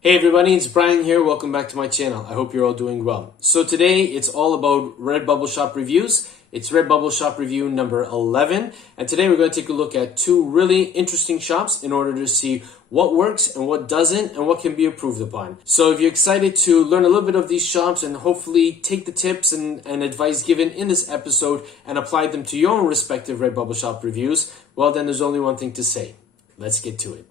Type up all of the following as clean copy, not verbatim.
Hey everybody, it's Brian here. Welcome back to my channel. I hope you're all doing well. So today it's all about Redbubble Shop reviews. It's Redbubble Shop Review number 11. And today we're going to take a look at two really interesting shops in order to see what works and what doesn't and what can be improved upon. So if you're excited to learn a little bit of these shops and hopefully take the tips and advice given in this episode and apply them to your own respective Redbubble Shop reviews, well then there's only one thing to say. Let's get to it.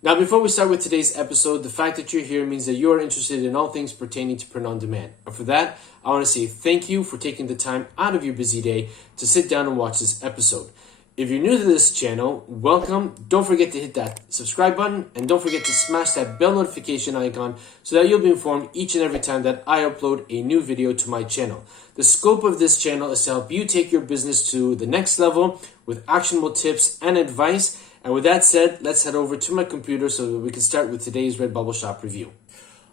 Now, before we start with today's episode, the fact that you're here means that you are interested in all things pertaining to print on demand. And for that, I want to say thank you for taking the time out of your busy day to sit down and watch this episode. If you're new to this channel, welcome. Don't forget to hit that subscribe button and don't forget to smash that bell notification icon so that you'll be informed each and every time that I upload a new video to my channel. The scope of this channel is to help you take your business to the next level with actionable tips and advice. And with that said, let's head over to my computer so that we can start with today's Redbubble Shop review.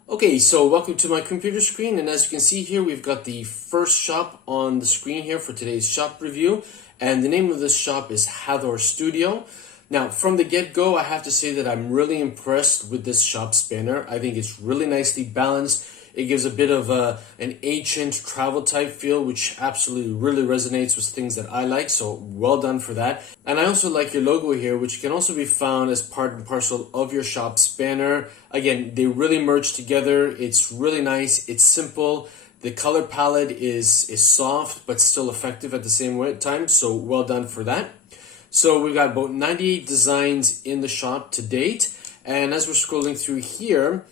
Okay, so welcome to my computer screen, and as you can see here, we've got the first shop on the screen here for today's shop review, and the name of this shop is Hathor Studio. Now, from the get-go, I have to say that I'm really impressed with this shop's banner. I think it's really nicely balanced. It gives a bit of an ancient travel type feel, which absolutely really resonates with things that I like, so well done for that. And I also like your logo here, which can also be found as part and parcel of your shop's banner. Again, they really merge together. It's really nice. It's simple. The color palette is soft, but still effective at the same time, so well done for that. So we've got about 98 designs in the shop to date, and as we're scrolling through here,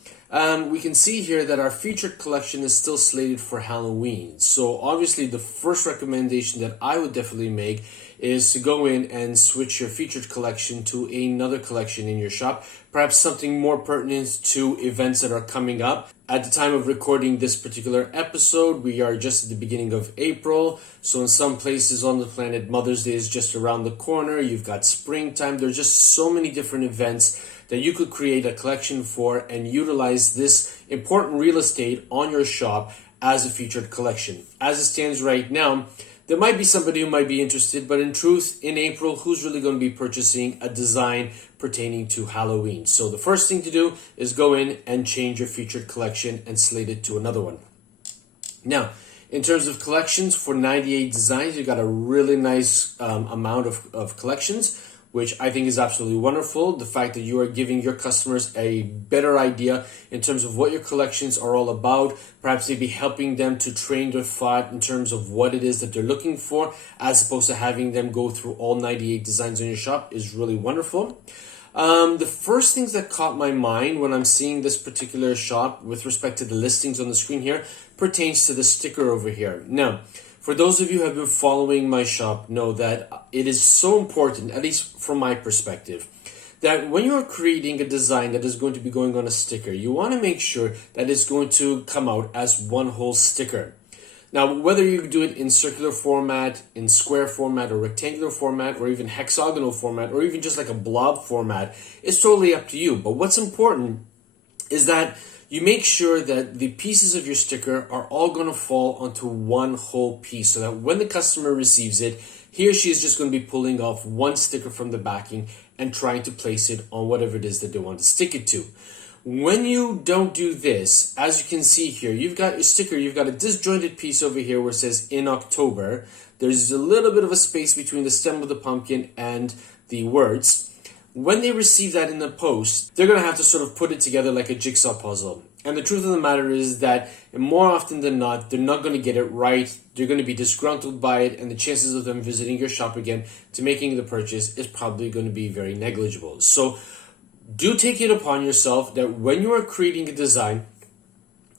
we can see here that our featured collection is still slated for Halloween. So obviously the first recommendation that I would definitely make is to go in and switch your featured collection to another collection in your shop. Perhaps something more pertinent to events that are coming up. At the time of recording this particular episode, we are just at the beginning of April. So in some places on the planet, Mother's Day is just around the corner. You've got springtime. There's just so many different events that you could create a collection for and utilize this important real estate on your shop as a featured collection. As it stands right now, there might be somebody who might be interested, but in truth, in April, who's really going to be purchasing a design pertaining to Halloween? So the first thing to do is go in and change your featured collection and slate it to another one. Now, in terms of collections, for 98 designs, you got a really nice amount of collections, which I think is absolutely wonderful. The fact that you are giving your customers a better idea in terms of what your collections are all about. Perhaps maybe helping them to train their thought in terms of what it is that they're looking for, as opposed to having them go through all 98 designs in your shop is really wonderful. The first things that caught my mind when I'm seeing this particular shop with respect to the listings on the screen here pertains to the sticker over here. Now, for those of you who have been following my shop, know that it is so important, at least from my perspective, that when you are creating a design that is going to be going on a sticker, you want to make sure that it's going to come out as one whole sticker. Now, whether you do it in circular format, in square format, or rectangular format, or even hexagonal format, or even just like a blob format, it's totally up to you. But what's important is that you make sure that the pieces of your sticker are all going to fall onto one whole piece so that when the customer receives it, he or she is just going to be pulling off one sticker from the backing and trying to place it on whatever it is that they want to stick it to. When you don't do this, as you can see here, you've got your sticker, you've got a disjointed piece over here where it says in October. There's a little bit of a space between the stem of the pumpkin and the words. When they receive that in the post, they're going to have to sort of put it together like a jigsaw puzzle. And the truth of the matter is that more often than not, they're not going to get it right. They're going to be disgruntled by it, and the chances of them visiting your shop again to making the purchase is probably going to be very negligible. So do take it upon yourself that when you are creating a design,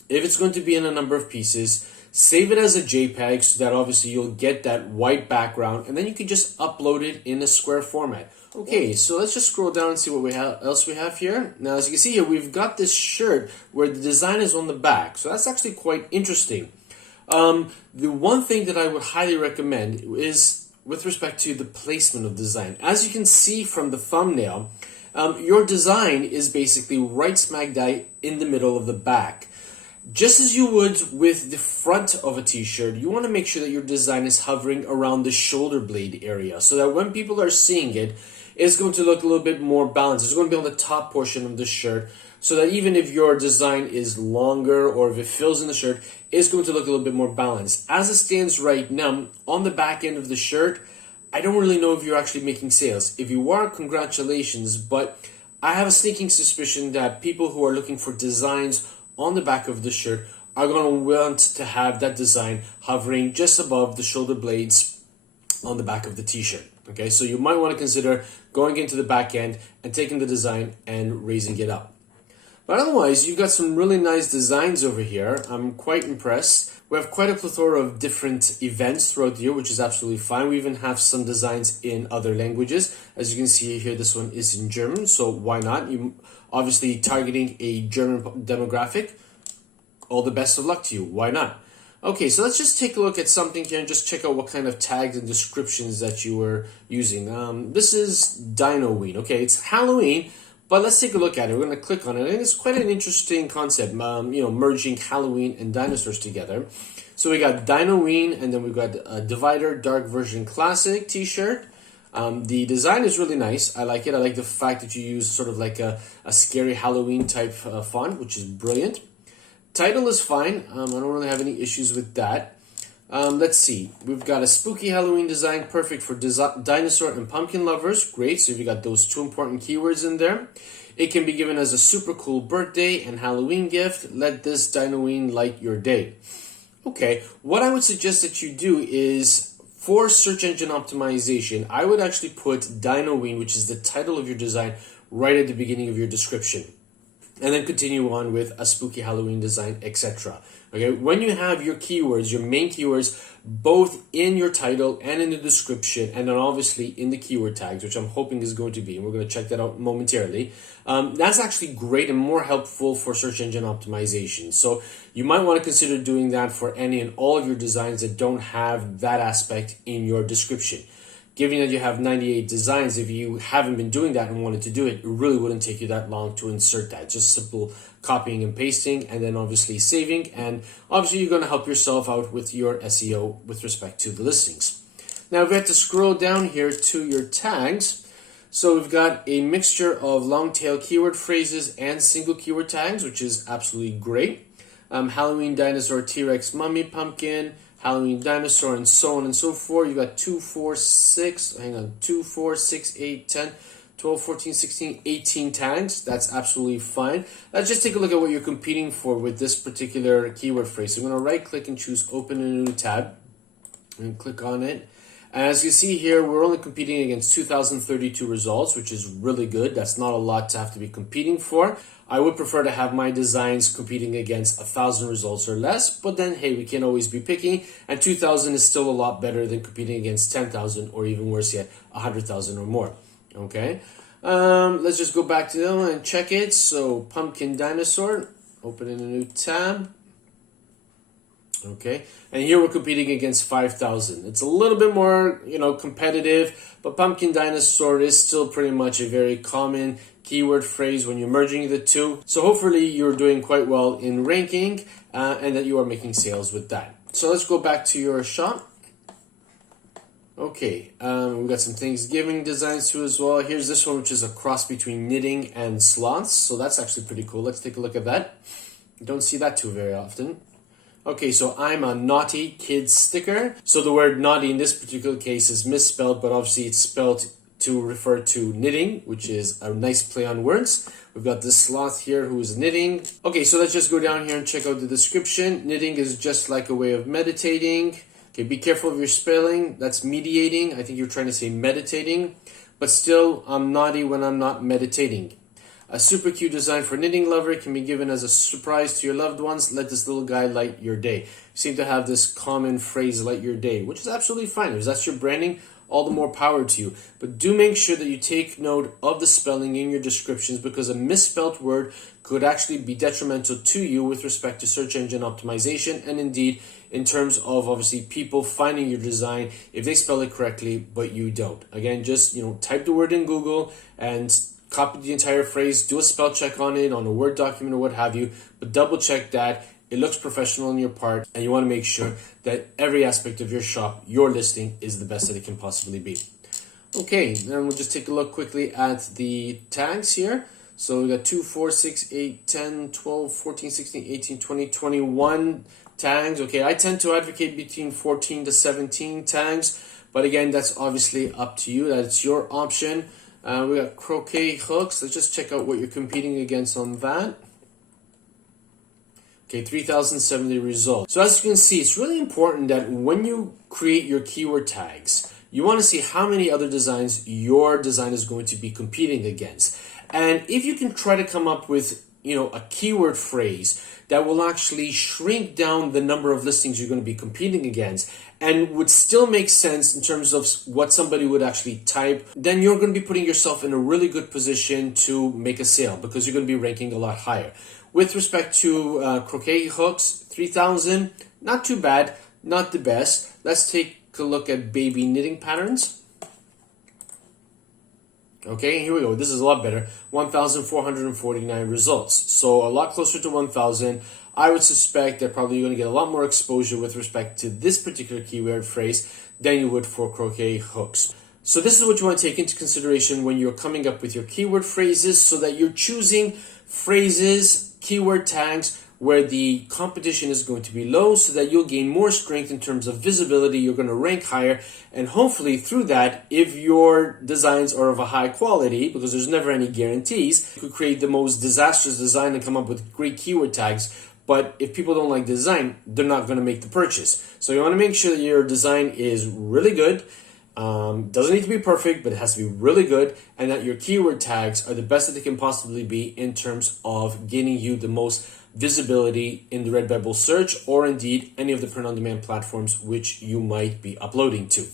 if it's going to be in a number of pieces, save it as a JPEG so that obviously you'll get that white background, and then you can just upload it in a square format. Okay, so let's just scroll down and see what else we have here. Now, as you can see here, we've got this shirt where the design is on the back. So that's actually quite interesting. The one thing that I would highly recommend is with respect to the placement of design. As you can see from the thumbnail, your design is basically right smack dab in the middle of the back. Just as you would with the front of a t-shirt, you want to make sure that your design is hovering around the shoulder blade area so that when people are seeing it, it's going to look a little bit more balanced. It's going to be on the top portion of the shirt so that even if your design is longer or if it fills in the shirt, it's going to look a little bit more balanced. As it stands right now, on the back end of the shirt, I don't really know if you're actually making sales. If you are, congratulations, but I have a sneaking suspicion that people who are looking for designs on the back of the shirt are going to want to have that design hovering just above the shoulder blades on the back of the t-shirt. Okay, so you might want to consider going into the back end and taking the design and raising it up. But otherwise, you've got some really nice designs over here. I'm quite impressed. We have quite a plethora of different events throughout the year, which is absolutely fine. We even have some designs in other languages. As you can see here, this one is in German, so why not? You obviously targeting a German demographic. All the best of luck to you. Why not? Okay, so let's just take a look at something here and just check out what kind of tags and descriptions that you were using. This is Dinoween. Okay, it's Halloween, but let's take a look at it. We're going to click on it, and it's quite an interesting concept, merging Halloween and dinosaurs together. So we got Dinoween, and then we've got a Divider Dark Version Classic t-shirt. The design is really nice. I like it. I like the fact that you use sort of like a scary Halloween type font, which is brilliant. Title is fine. I don't really have any issues with that. Let's see. We've got a spooky Halloween design, perfect for dinosaur and pumpkin lovers. Great. So you've got those two important keywords in there. It can be given as a super cool birthday and Halloween gift. Let this Dinoween light your day. Okay. What I would suggest that you do is, for search engine optimization, I would actually put Dinoween, which is the title of your design, right at the beginning of your description. And then continue on with a spooky Halloween design, etc. Okay, when you have your keywords, your main keywords, both in your title and in the description, and then obviously in the keyword tags, which I'm hoping is going to be, and we're going to check that out momentarily, that's actually great and more helpful for search engine optimization. So you might want to consider doing that for any and all of your designs that don't have that aspect in your description. Given that you have 98 designs, if you haven't been doing that and wanted to do it, it really wouldn't take you that long to insert that. Just simple copying and pasting, and then obviously saving. And obviously you're going to help yourself out with your SEO with respect to the listings. Now we have to scroll down here to your tags. So we've got a mixture of long tail keyword phrases and single keyword tags, which is absolutely great. Halloween dinosaur, T-Rex, mummy, pumpkin, Halloween dinosaur, and so on and so forth. You got 2, 4, 6, 8, 10, 12, 14, 16, 18 tags. That's absolutely fine. Let's just take a look at what you're competing for with this particular keyword phrase. So I'm going to right click and choose open a new tab and click on it. As you see here, we're only competing against 2,032 results, which is really good. That's not a lot to have to be competing for. I would prefer to have my designs competing against 1,000 results or less, but then, hey, we can't always be picky, and 2,000 is still a lot better than competing against 10,000, or even worse yet, 100,000 or more, okay? Let's just go back to them and check it. So, pumpkin dinosaur, open in a new tab. Okay, and here we're competing against 5,000. It's a little bit more, competitive, but pumpkin dinosaur is still pretty much a very common keyword phrase when you're merging the two. So hopefully you're doing quite well in ranking and that you are making sales with that. So let's go back to your shop. Okay, we've got some Thanksgiving designs too as well. Here's this one, which is a cross between knitting and sloths. So that's actually pretty cool. Let's take a look at that. You don't see that too very often. Okay, so I'm a naughty kid sticker. So the word naughty in this particular case is misspelled, but obviously it's spelled to refer to knitting, which is a nice play on words. We've got this sloth here who is knitting. Okay, so let's just go down here and check out the description. Knitting is just like a way of meditating. Okay, be careful of your spelling. That's mediating. I think you're trying to say meditating. But still, I'm naughty when I'm not meditating. A super cute design for knitting lover can be given as a surprise to your loved ones. Let this little guy light your day. You seem to have this common phrase, light your day, which is absolutely fine. If that's your branding, all the more power to you. But do make sure that you take note of the spelling in your descriptions, because a misspelled word could actually be detrimental to you with respect to search engine optimization, and indeed in terms of obviously people finding your design if they spell it correctly but you don't. Again, just type the word in Google and copy the entire phrase, do a spell check on it on a Word document or what have you, but double check that it looks professional on your part, and you want to make sure that every aspect of your shop, your listing, is the best that it can possibly be. Okay, then we'll just take a look quickly at the tags here. So we got 2, 4, 6, 8, 10, 12, 14, 16, 18, 20, 21 tags. Okay, I tend to advocate between 14 to 17 tags, but again, that's obviously up to you. That's your option. We got croquet hooks. Let's just check out what you're competing against on that. Okay, 3,070 results. So as you can see, it's really important that when you create your keyword tags, you want to see how many other designs your design is going to be competing against. And if you can try to come up with, a keyword phrase that will actually shrink down the number of listings you're going to be competing against and would still make sense in terms of what somebody would actually type, then you're going to be putting yourself in a really good position to make a sale because you're going to be ranking a lot higher. With respect to croquet hooks, 3,000, not too bad, not the best. Let's take a look at baby knitting patterns. Okay, here we go. This is a lot better. 1,449 results. So a lot closer to 1,000. I would suspect that probably you're going to get a lot more exposure with respect to this particular keyword phrase than you would for croquet hooks. So this is what you want to take into consideration when you're coming up with your keyword phrases, so that you're choosing phrases, keyword tags, where the competition is going to be low, so that you'll gain more strength in terms of visibility. You're going to rank higher, and hopefully through that, if your designs are of a high quality, because there's never any guarantees, you could create the most disastrous design and come up with great keyword tags, but if people don't like design, they're not going to make the purchase. So you want to make sure that your design is really good. Doesn't need to be perfect, but it has to be really good, and that your keyword tags are the best that they can possibly be in terms of gaining you the most visibility in the Redbubble search, or indeed any of the print-on-demand platforms which you might be uploading to.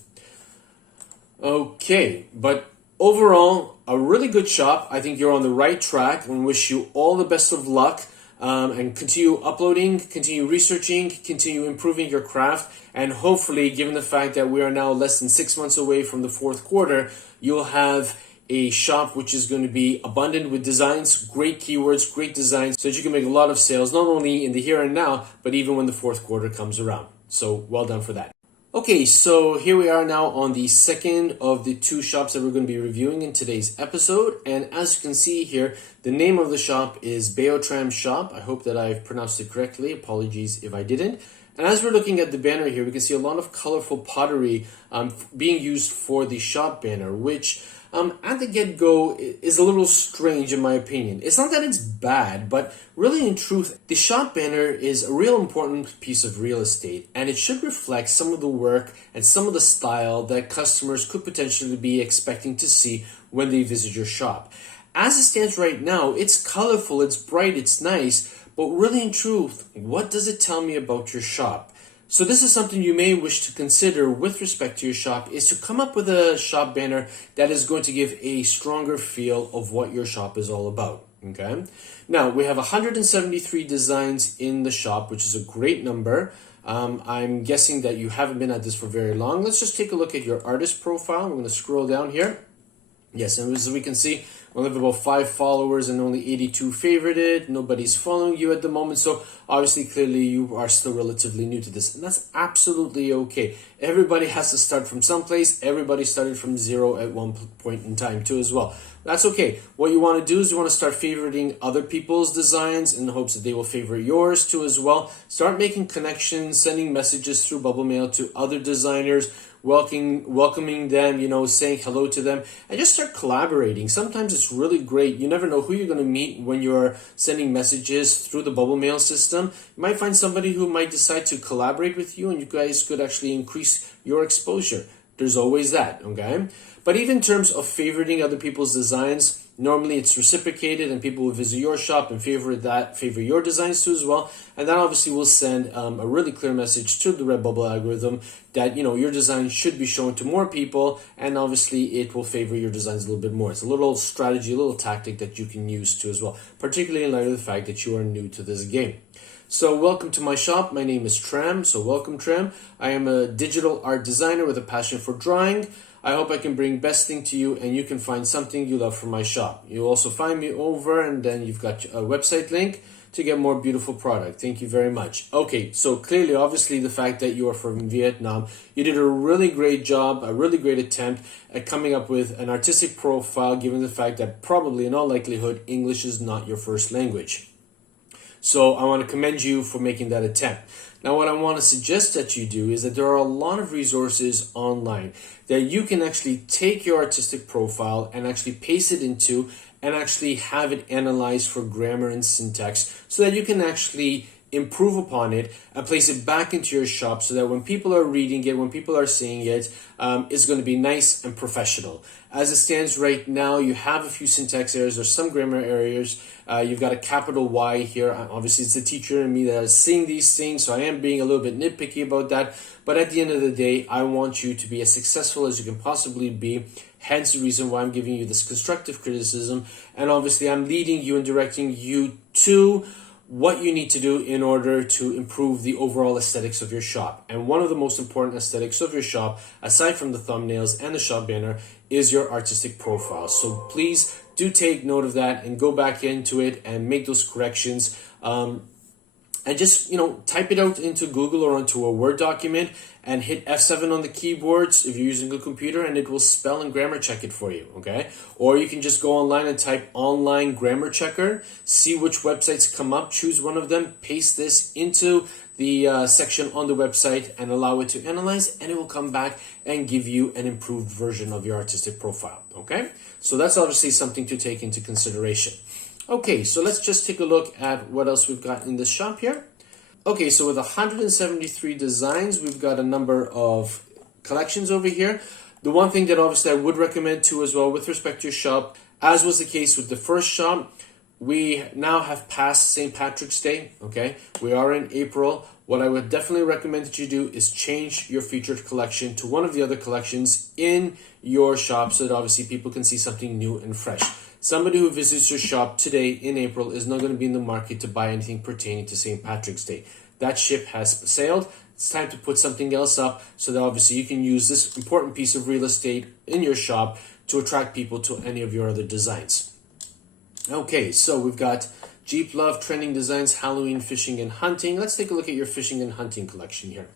Okay, but overall, a really good shop. I think you're on the right track, and wish you all the best of luck. And continue uploading, continue researching, continue improving your craft, and hopefully, given the fact that we are now less than 6 months away from the fourth quarter, you'll have a shop which is going to be abundant with designs, great keywords, great designs, so that you can make a lot of sales, not only in the here and now, but even when the fourth quarter comes around. So well done for that. Okay, so here we are now on the second of the two shops that we're going to be reviewing in today's episode. And as you can see here, the name of the shop is Beotram Shop. I hope that I've pronounced it correctly. Apologies if I didn't. And as we're looking at the banner here, we can see a lot of colorful pottery being used for the shop banner, which at the get-go is a little strange in my opinion. It's not that it's bad, but really in truth, the shop banner is a real important piece of real estate, and it should reflect some of the work and some of the style that customers could potentially be expecting to see when they visit your shop. As it stands right now, it's colorful, it's bright, it's nice, but really in truth, what does it tell me about your shop? So this is something you may wish to consider with respect to your shop, is to come up with a shop banner that is going to give a stronger feel of what your shop is all about. Okay. Now we have 173 designs in the shop, which is a great number. I'm guessing that you haven't been at this for very long. Let's just take a look at your artist profile. I'm going to scroll down here. Yes, and as we can see, we have about 5 followers and only 82 favorited. Nobody's following you at the moment, so obviously, clearly, you are still relatively new to this, and that's absolutely okay. Everybody has to start from someplace. Everybody started from zero at one point in time too as well. That's okay. What you want to do is you want to start favoriting other people's designs in the hopes that they will favor yours too as well. Start making connections, sending messages through Bubble Mail to other designers, welcoming them, saying hello to them, and just start collaborating. Sometimes it's really great. You never know who you're going to meet when you're sending messages through the Bubble Mail system. You might find somebody who might decide to collaborate with you, and you guys could actually increase your exposure. There's always that, okay? But even in terms of favoriting other people's designs, normally it's reciprocated, and people will visit your shop and favor your designs too as well. And that obviously will send a really clear message to the Redbubble algorithm that your design should be shown to more people, and obviously it will favor your designs a little bit more. It's a little strategy, a little tactic that you can use too as well, particularly in light of the fact that you are new to this game. So welcome to my shop. My name is Tram. So welcome, Tram. I am a digital art designer with a passion for drawing. I hope I can bring best thing to you, and you can find something you love from my shop. You'll also find me over, and then you've got a website link to get more beautiful product. Thank you very much. Okay, so clearly, obviously, the fact that you are from Vietnam, you did a really great job, a really great attempt at coming up with an artistic profile, given the fact that probably in all likelihood, English is not your first language. So I want to commend you for making that attempt. Now, what I want to suggest that you do is that there are a lot of resources online that you can actually take your artistic profile and actually paste it into and actually have it analyzed for grammar and syntax so that you can actually improve upon it and place it back into your shop so that when people are reading it, when people are seeing it, it's going to be nice and professional. As it stands right now, you have a few syntax errors or some grammar errors. You've got a capital Y here. Obviously, it's the teacher in me that is seeing these things, so I am being a little bit nitpicky about that. But at the end of the day, I want you to be as successful as you can possibly be. Hence the reason why I'm giving you this constructive criticism. And obviously, I'm leading you and directing you to what you need to do in order to improve the overall aesthetics of your shop. And one of the most important aesthetics of your shop, aside from the thumbnails and the shop banner, is your artistic profile. So please do take note of that and go back into it and make those corrections. And just, type it out into Google or onto a Word document and hit F7 on the keyboards if you're using a computer, and it will spell and grammar check it for you, okay? Or you can just go online and type online grammar checker, see which websites come up, choose one of them, paste this into the section on the website and allow it to analyze, and it will come back and give you an improved version of your artistic profile, okay? So that's obviously something to take into consideration. Okay, so let's just take a look at what else we've got in the shop here. Okay, so with 173 designs, we've got a number of collections over here. The one thing that obviously I would recommend too as well with respect to your shop, as was the case with the first shop, we now have passed St. Patrick's Day, okay? We are in April. What I would definitely recommend that you do is change your featured collection to one of the other collections in your shop so that obviously people can see something new and fresh. Somebody who visits your shop today in April is not going to be in the market to buy anything pertaining to St. Patrick's Day. That ship has sailed. It's time to put something else up so that obviously you can use this important piece of real estate in your shop to attract people to any of your other designs. Okay, so we've got Jeep Love, Trending Designs, Halloween, Fishing and Hunting. Let's take a look at your Fishing and Hunting collection here.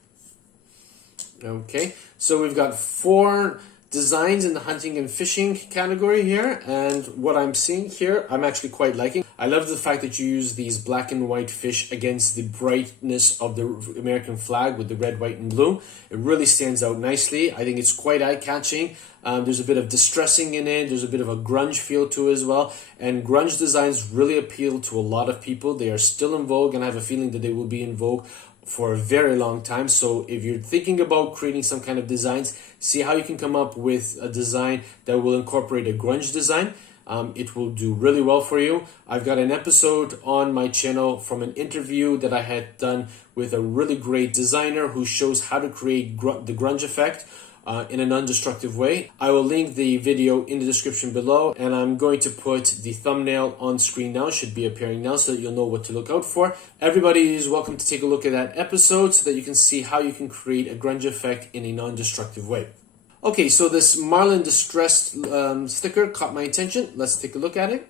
Okay, so we've got 4 designs in the hunting and fishing category here, and what I'm seeing here I'm actually quite liking. I love the fact that you use these black and white fish against the brightness of the American flag with the red, white and blue. It really stands out nicely. I think it's quite eye-catching. There's a bit of distressing in it. There's a bit of a grunge feel to it as well, and grunge designs really appeal to a lot of people. They are still in vogue, and I have a feeling that they will be in vogue for a very long time. So if you're thinking about creating some kind of designs, see how you can come up with a design that will incorporate a grunge design. It will do really well for you. I've got an episode on my channel from an interview that I had done with a really great designer who shows how to create the grunge effect in a non-destructive way. I will link the video in the description below, and I'm going to put the thumbnail on screen now. Should be appearing now so that you'll know what to look out for. Everybody is welcome to take a look at that episode so that you can see how you can create a grunge effect in a non-destructive way. Okay, so this Marlin Distressed sticker caught my attention. Let's take a look at it.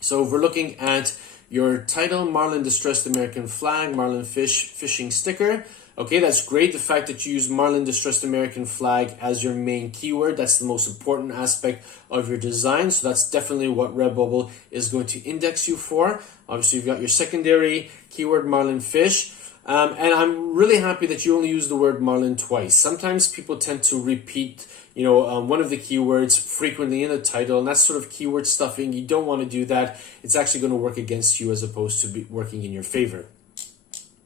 So we're looking at your title, Marlin Distressed American Flag, Marlin Fishing sticker. Okay, that's great. The fact that you use Marlin Distressed American Flag as your main keyword, that's the most important aspect of your design. So that's definitely what Redbubble is going to index you for. Obviously, you've got your secondary keyword, Marlin Fish. And I'm really happy that you only use the word Marlin twice. Sometimes people tend to repeat, one of the keywords frequently in the title, and that's sort of keyword stuffing. You don't want to do that. It's actually going to work against you as opposed to be working in your favor.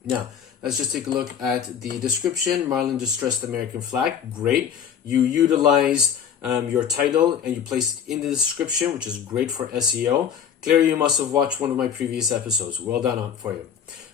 Now, let's just take a look at the description. Marlin Distressed American Flag. Great. You utilize your title and you place it in the description, which is great for SEO. Clearly, you must have watched one of my previous episodes. Well done for you.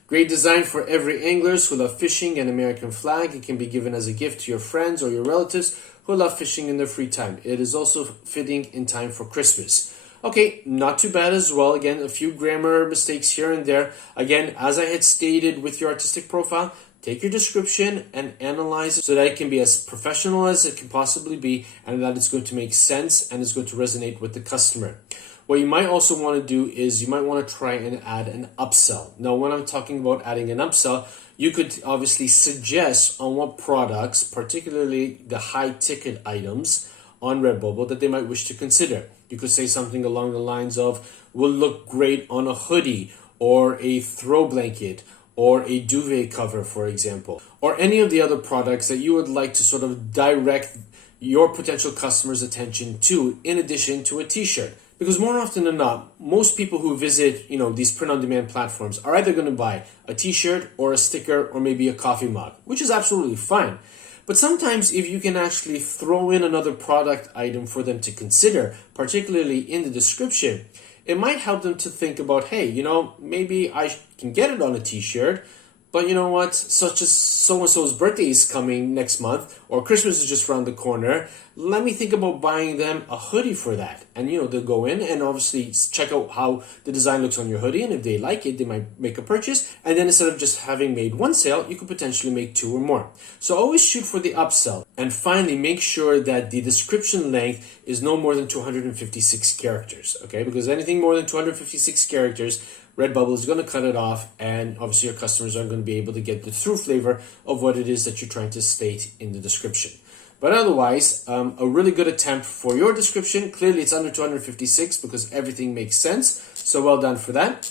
Great design for every anglers who love fishing and American flag. It can be given as a gift to your friends or your relatives who love fishing in their free time. It is also fitting in time for Christmas. Okay, not too bad as well. Again, a few grammar mistakes here and there. Again, as I had stated with your artistic profile, take your description and analyze it so that it can be as professional as it can possibly be and that it's going to make sense and it's going to resonate with the customer. What you might also want to do is you might want to try and add an upsell. Now, when I'm talking about adding an upsell, you could obviously suggest on what products, particularly the high ticket items on Redbubble, that they might wish to consider. You could say something along the lines of, will look great on a hoodie or a throw blanket or a duvet cover, for example, or any of the other products that you would like to sort of direct your potential customers' attention to, in addition to a t-shirt. Because more often than not, most people who visit, these print-on-demand platforms are either going to buy a t-shirt or a sticker or maybe a coffee mug, which is absolutely fine. But sometimes if you can actually throw in another product item for them to consider, particularly in the description, it might help them to think about, hey, maybe I can get it on a t-shirt, but you know what, such as so-and-so's birthday is coming next month, or Christmas is just around the corner, let me think about buying them a hoodie for that. And they'll go in and obviously check out how the design looks on your hoodie, and if they like it, they might make a purchase. And then instead of just having made one sale, you could potentially make 2 or more. So always shoot for the upsell. And finally, make sure that the description length is no more than 256 characters, okay? Because anything more than 256 characters, Redbubble is going to cut it off, and obviously your customers aren't going to be able to get the true flavor of what it is that you're trying to state in the description. But otherwise, a really good attempt for your description. Clearly, it's under 256 because everything makes sense. So well done for that.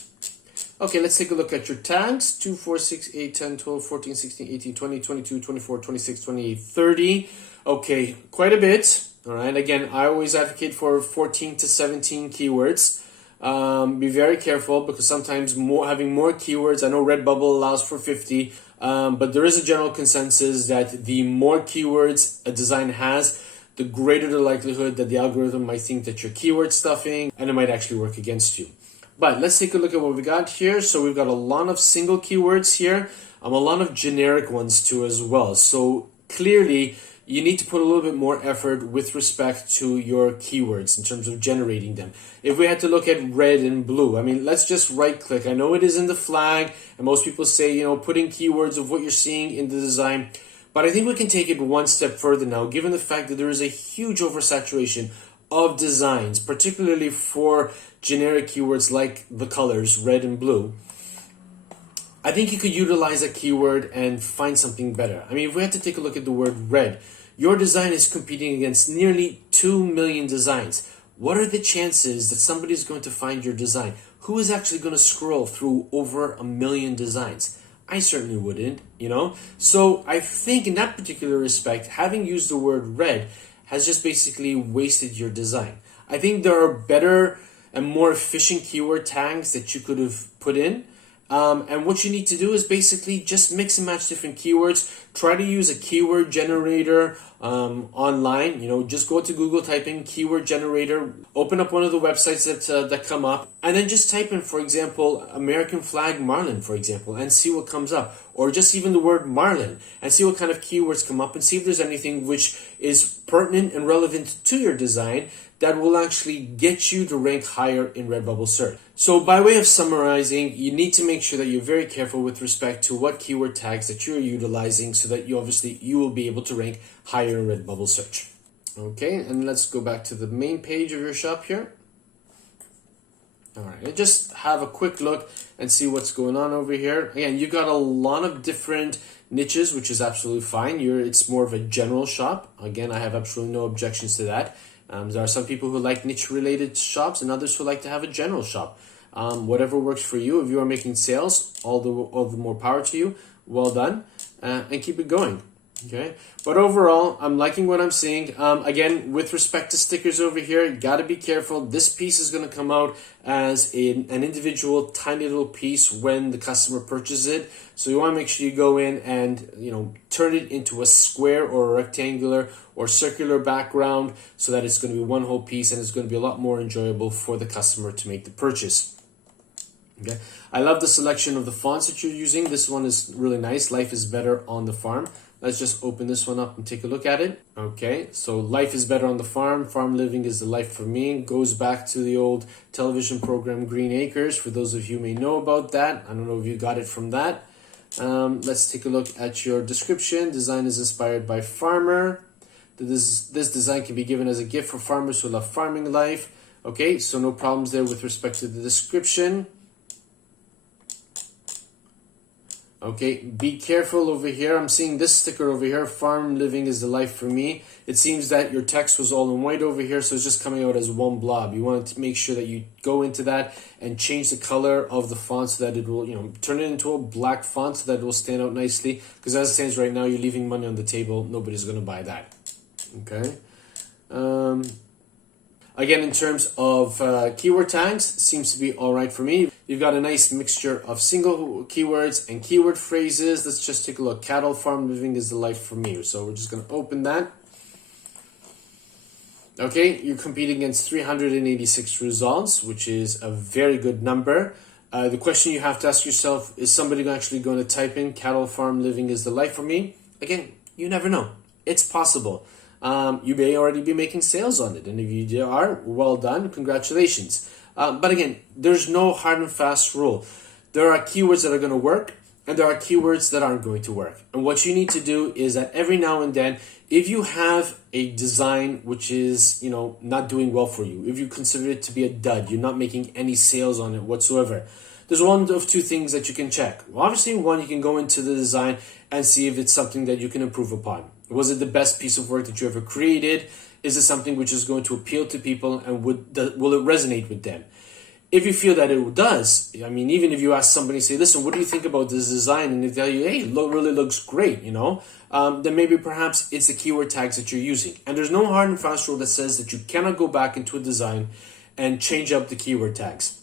Okay, let's take a look at your tags. 2, 4, 6, 8, 10, 12, 14, 16, 18, 20, 22, 24, 26, 28, 30. Okay, quite a bit. All right, again, I always advocate for 14 to 17 keywords. Be very careful because sometimes having more keywords, I know Redbubble allows for 50, but there is a general consensus that the more keywords a design has, the greater the likelihood that the algorithm might think that you're keyword stuffing, and it might actually work against you. But let's take a look at what we got here. So we've got a lot of single keywords here, a lot of generic ones too as well. So clearly, you need to put a little bit more effort with respect to your keywords in terms of generating them. If we had to look at red and blue, let's just right click. I know it is in the flag, and most people say, put in keywords of what you're seeing in the design. But I think we can take it one step further now, given the fact that there is a huge oversaturation of designs, particularly for generic keywords like the colors red and blue. I think you could utilize a keyword and find something better. If we had to take a look at the word red, your design is competing against nearly 2 million designs. What are the chances that somebody is going to find your design? Who is actually going to scroll through over 1 million designs? I certainly wouldn't, So I think in that particular respect, having used the word red has just basically wasted your design. I think there are better and more efficient keyword tags that you could have put in. And what you need to do is basically just mix and match different keywords. Try to use a keyword generator online. Just go to Google, type in keyword generator, open up one of the websites that come up, and then just type in, for example, American flag marlin, for example, and see what comes up. Or just even the word marlin, and see what kind of keywords come up, and see if there's anything which is pertinent and relevant to your design that will actually get you to rank higher in Redbubble search. So by way of summarizing, you need to make sure that you're very careful with respect to what keyword tags that you're utilizing so that you will be able to rank higher in Redbubble search. Okay, and let's go back to the main page of your shop here. All right, just have a quick look and see what's going on over here. Again, you got a lot of different niches, which is absolutely fine. It's more of a general shop. Again, I have absolutely no objections to that. There are some people who like niche-related shops and others who like to have a general shop. Whatever works for you. If you are making sales, all the more power to you. Well done, and keep it going. Okay, but overall, I'm liking what I'm seeing. Again, with respect to stickers over here, you got to be careful. This piece is going to come out as an individual tiny little piece when the customer purchases it. So you want to make sure you go in and turn it into a square or a rectangular or circular background so that it's going to be one whole piece, and it's going to be a lot more enjoyable for the customer to make the purchase. Okay, I love the selection of the fonts that you're using. This one is really nice. Life is better on the farm. Let's just open this one up and take a look at it. Okay, so life is better on the farm. Farm living is the life for me. Goes back to the old television program Green Acres. For those of you who may know about that, I don't know if you got it from that. Let's take a look at your description. Design is inspired by farmer. This design can be given as a gift for farmers who love farming life. Okay, so no problems there with respect to the description. Okay, be careful over here. I'm seeing this sticker over here, farm living is the life for me. It seems that your text was all in white over here, so it's just coming out as one blob. You want to make sure that you go into that and change the color of the font so that it will, turn it into a black font so that it will stand out nicely. Because as it stands right now, you're leaving money on the table. Nobody's going to buy that. Okay. Again, in terms of keyword tags, seems to be all right for me. You've got a nice mixture of single keywords and keyword phrases. Let's just take a look. Cattle farm living is the life for me. So we're just going to open that. Okay, you're competing against 386 results, which is a very good number. The question you have to ask yourself, is somebody actually going to type in cattle farm living is the life for me? Again, you never know. It's possible. You may already be making sales on it. And if you are, well done. Congratulations. But again, there's no hard and fast rule. There are keywords that are going to work and there are keywords that aren't going to work. And what you need to do is that every now and then, if you have a design which is, not doing well for you, if you consider it to be a dud, you're not making any sales on it whatsoever, there's one of two things that you can check. Well, obviously, one, you can go into the design and see if it's something that you can improve upon. Was it the best piece of work that you ever created? Is it something which is going to appeal to people and will it resonate with them? If you feel that it does, even if you ask somebody, say, listen, what do you think about this design? And they tell you, hey, it really looks great, then maybe perhaps it's the keyword tags that you're using. And there's no hard and fast rule that says that you cannot go back into a design and change up the keyword tags.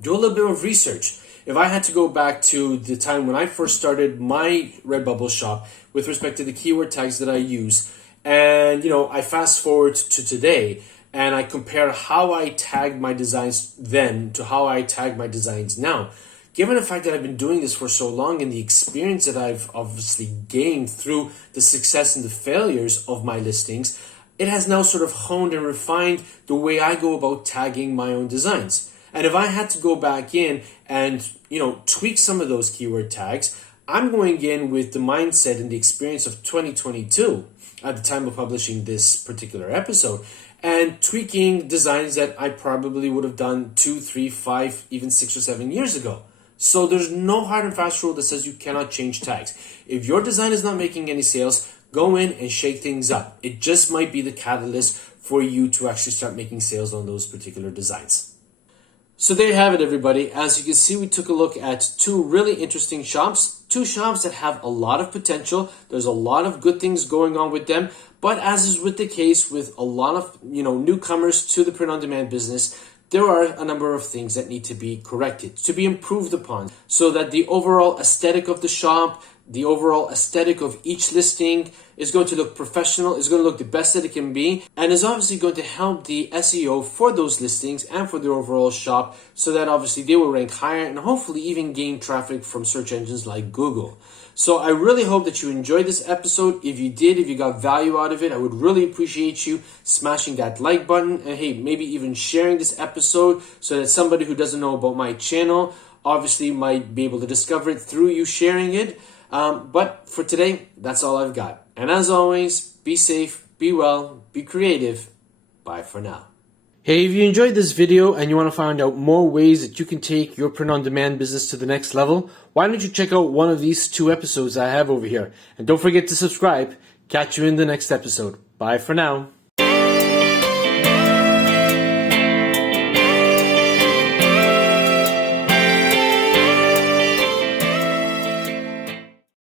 Do a little bit of research. If I had to go back to the time when I first started my Redbubble shop with respect to the keyword tags that I use, and I fast forward to today and I compare how I tagged my designs then to how I tag my designs now, given the fact that I've been doing this for so long and the experience that I've obviously gained through the success and the failures of my listings, it has now sort of honed and refined the way I go about tagging my own designs. And if I had to go back in and, tweak some of those keyword tags, I'm going in with the mindset and the experience of 2022 at the time of publishing this particular episode and tweaking designs that I probably would have done 2, 3, 5, even 6 or 7 years ago. So there's no hard and fast rule that says you cannot change tags. If your design is not making any sales, go in and shake things up. It just might be the catalyst for you to actually start making sales on those particular designs. So there you have it, everybody. As you can see, we took a look at two really interesting shops, two shops that have a lot of potential. There's a lot of good things going on with them. But as is with the case with a lot of, newcomers to the print-on-demand business, there are a number of things that need to be corrected, to be improved upon, so that the overall aesthetic of the shop, the overall aesthetic of each listing is going to look professional, is going to look the best that it can be, and is obviously going to help the SEO for those listings and for the overall shop so that obviously they will rank higher and hopefully even gain traffic from search engines like Google. So I really hope that you enjoyed this episode. If you did, if you got value out of it, I would really appreciate you smashing that like button and hey, maybe even sharing this episode so that somebody who doesn't know about my channel obviously might be able to discover it through you sharing it. But for today, that's all I've got. And as always, be safe, be well, be creative. Bye for now. Hey, if you enjoyed this video and you want to find out more ways that you can take your print-on-demand business to the next level, why don't you check out one of these 2 episodes I have over here. And don't forget to subscribe. Catch you in the next episode. Bye for now.